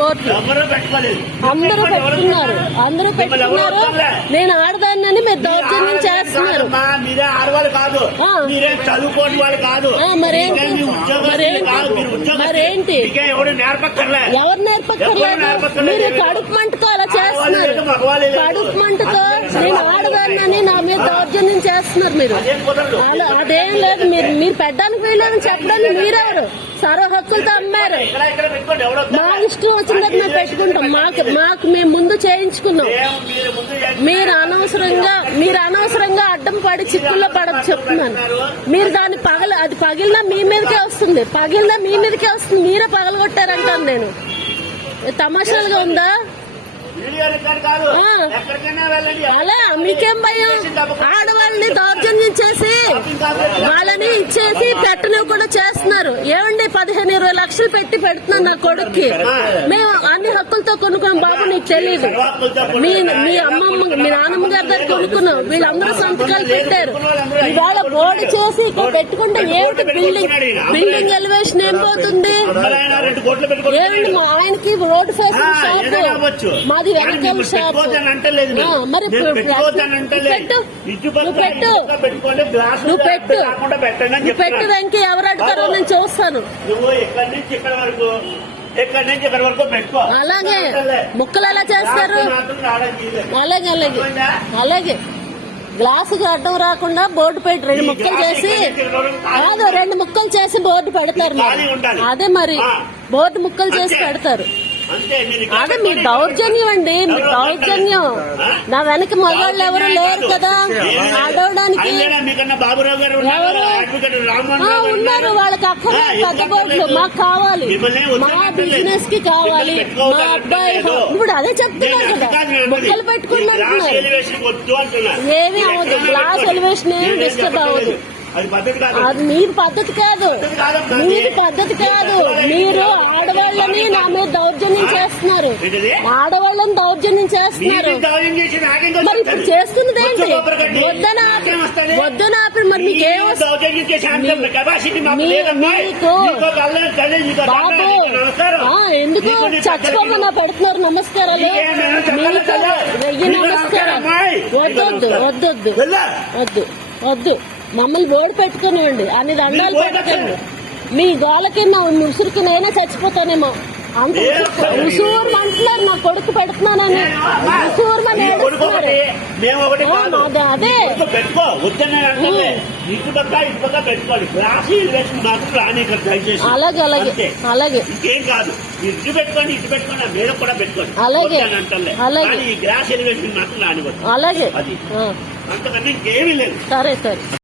Board అందరూ పెట్టుకున్నారు నేను ఆడదాన్ని మీరు దౌర్జన్యం చేస్తున్నారు. మరేంటి ఎవరు నేర్పక్కర్లేదు, మీరు కడుపు మంటతో అలా చేస్తున్నారు. కడుపు మంటతో నేను ఆడదాన్ని నా మీద దౌర్జన్యం చేస్తున్నారు మీరు. అదేం లేదు, మీరు పెట్టడానికి వీలేదని చెప్పడానికి మీరెవరు? సర్వ హక్కులతో అమ్మారు. మా ఇష్టం వచ్చినట్టు మేము పెట్టుకుంటాం. మాకు మేము ముందు చేయించుకున్నాం. మీరు అనవసరంగా అడ్డం పడి చిక్కుల్లో పడదు చెప్తున్నాను. మీరు దాన్ని అది పగిలినా మీ మీదకే వస్తుంది. మీరే పగలగొట్టారంటాను నేను. తమాషాలుగా ఉందా? అలా మీకేం భయం? ఆడవాళ్ళని దౌర్జన్యం చేసి వాళ్ళని ఇచ్చేసి పెట్టనివ్వకుండా చేస్తున్నారు. ఏమండి 15-20 లక్షలు పెడుతున్నాను నా కొడుక్కి. మేము అన్ని హక్కులతో కొనుక్కున్నాం బాబు, నీకు తెలియదు. మీ అమ్మమ్మ మీ నాన్నమ్మ గారి దగ్గర కొనుక్కున్నాం. వీళ్ళందరూ సంతకాలు పెట్టారు. ఇవాళ బోర్డు చేసి ఇక్కడ పెట్టుకుంటే ఏమిటి బిల్డింగ్ ఎలివేషన్ ఏం పోతుంది? ఏమండి మా ఆయనకి రోడ్డు ఫేసింగ్ షాప్, మాది వెనకాల షాప్. మరి పెట్టు వెంకీ, ఎవరు అడుగుతారో నేను చూస్తాను. అలాగే ముక్కలు ఎలా చేస్తారు? అలాగే గ్లాసుకి అడ్డం రాకుండా బోర్డు పెట్టి 2 ముక్కలు చేసి 2 ముక్కలు చేసి బోర్డు పెడతారు. అదే మరి బోర్డు ముక్కలు చేసి పెడతారు. అదే మీ దౌర్జన్యం అండి, మీ దౌర్జన్యం. నా వెనక మగాళ్ళు ఎవరు లేరు కదా ఆడవడానికి. ఉన్నారు, వాళ్ళకి అక్కడ పెద్ద బోర్డులు మాకు కావాలి, మా బిజినెస్ కి కావాలి, మా అబ్బాయి. ఇప్పుడు అదే చెప్తున్నారు కదా, ముక్కలు పెట్టుకుంటున్నారు. ఏమీ అవ్వదు, గ్లాస్ ఎలివేషన్ ఏమి డిస్టర్బ్ అవ్వదు. అది మీరు పద్ధతి కాదు. మీరు ఆడవాళ్ళని నా మీద దౌర్జన్యం చేస్తున్నారు. ఆడవాళ్ళని దౌర్జన్యం చేస్తున్నారు. మరి ఇప్పుడు చేస్తున్నది ఏంటి? వద్దన ఆపి మరి మీకేం బాబు ఎందుకు చచ్చిపోమన్నా పెడుతున్నారు నమస్కారాలు? మీకు 1000 నమస్కారాలు. వద్దు మమ్మల్ని బోర్డు పెట్టుకునివ్వండి. అన్ని దండాలు పెట్టకండి. మీ గోలకి నా ముసురుకునైనా చచ్చిపోతానేమో. అంత ఉసూరు అంటున్నారు. నా కొడుకు పెడుతున్నానని ఉసూరుమని ఏడుస్తున్నారు. అదే అలాగే సరే.